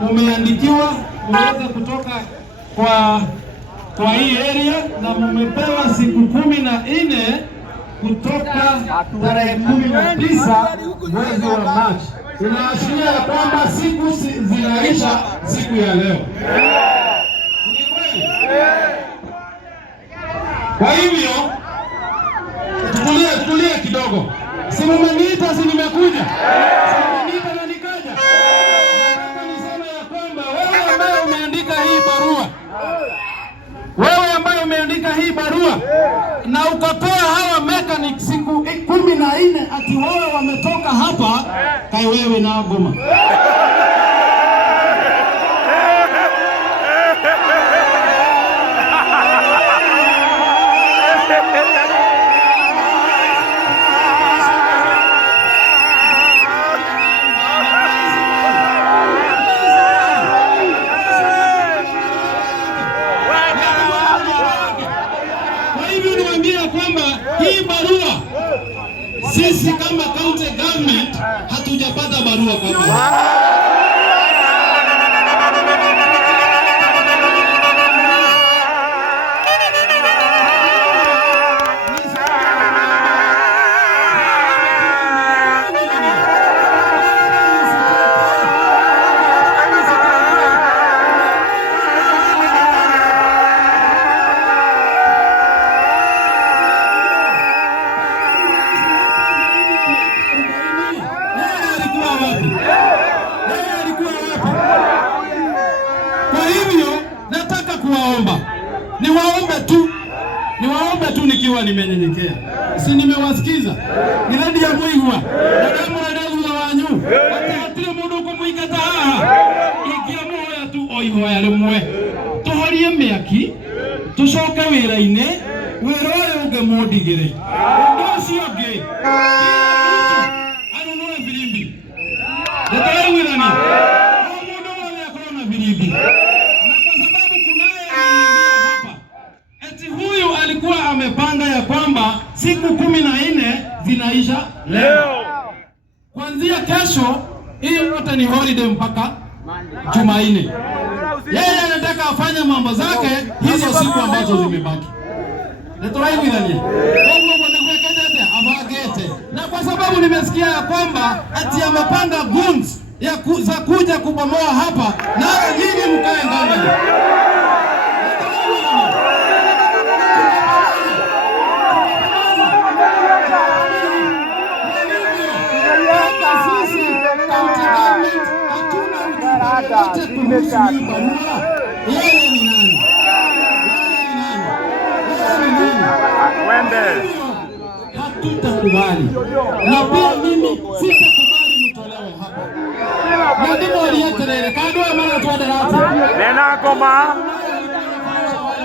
Mumeandikiwa muweze kutoka kwa hii area na mumepewa siku 14 kutoka tarehe 19 mwezi wa Machi. Inaashiria kwamba siku zinaisha siku ya leo. Kwa hivyo tutulie kidogo. Si mmeniita, si nimekuja. Wewe ambaye umeandika hii barua na ukatoa hawa mechanic siku 14 ati wao wametoka hapa, kai wewe na Goma. Kwamba hii barua sisi kama county government hatujapata barua kama niwaombe tu nikiwa nimenyenyekea. Si nimewasikiza. Miradi ya Muigwa. Nadamu nadamu za wanyu. Atire mundu kumuikata haha. Ikia moya tu oihoya rimwe. Tuhorie miaki. Tucoke wira-ini. Wira uyu ungemundigire. Undu ucio ungi. Anunue firimbi. Ndetare wirani. Mundu wothe akorwo na firimbi. Alikuwa amepanga ya kwamba siku 14 zinaisha leo. Kuanzia kesho hii yote ni holiday mpaka Jumanne. Yeye anataka afanye mambo zake hizo siku ambazo zimebaki. Netorai widhani. Na kwa sababu nimesikia ya kwamba ati amepanga guns za kuja kubomoa hapa, na nyinyi mkae ndani. Hatutakubali. Na pia mimi sitakubali mtolewe hapa. Na ndivyo aliyeterere kando mara tuadarati. Nena Goma.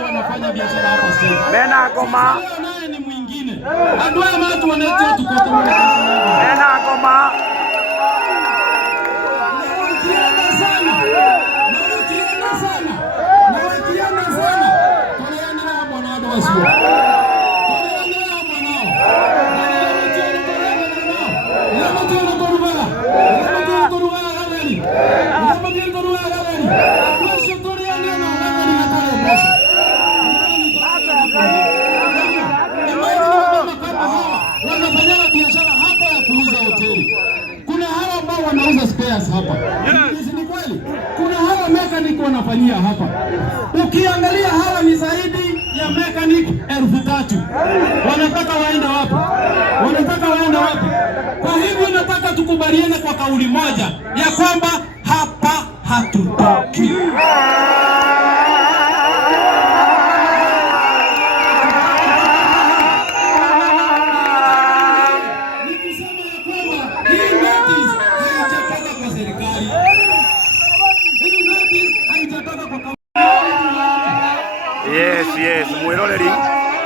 Wanafanya biashara hapa sasa. Nena Goma. Naye ni mwingine. Adwa watu wanaita tukotoa. Nena Goma. hapa. Yes. Ni kweli. Kuna hawa mechanic wanafanyia hapa. Ukiangalia hawa ni zaidi ya mechanic 3,000. Wanataka waende wapi? Kwa hivyo nataka tukubaliane kwa kauli moja ya kwamba hapa hatutoki.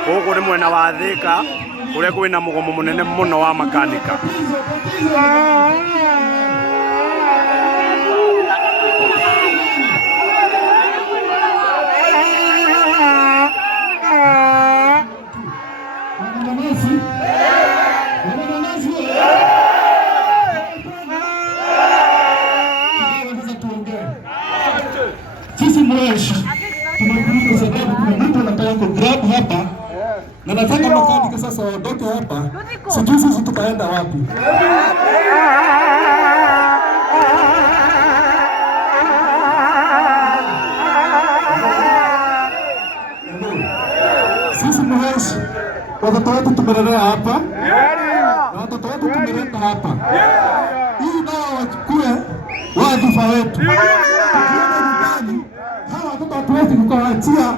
Guku ni mwena wa Thika kuria kwina mugomo munene muno wa makanika. Sisi mweshi tumekuja sababu kuna mtu anataka kugrab hapa na nataka makanika sasa waondoke hapa. Sijui sisi tutaenda wapi. Sisi mweshi watoto wetu tumelelea hapa na watoto wetu tumeleta hapa ili nao wachukue wadhifa wetu. Hawa watoto hatuwezi kukawaachia.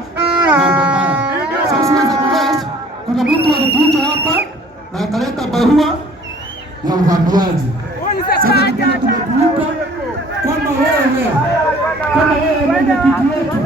Sasa kuna mtu alikuja hapa na akaleta barua ya uhamiaji. Sasa tumekuita kama wewe mwenyekiti wetu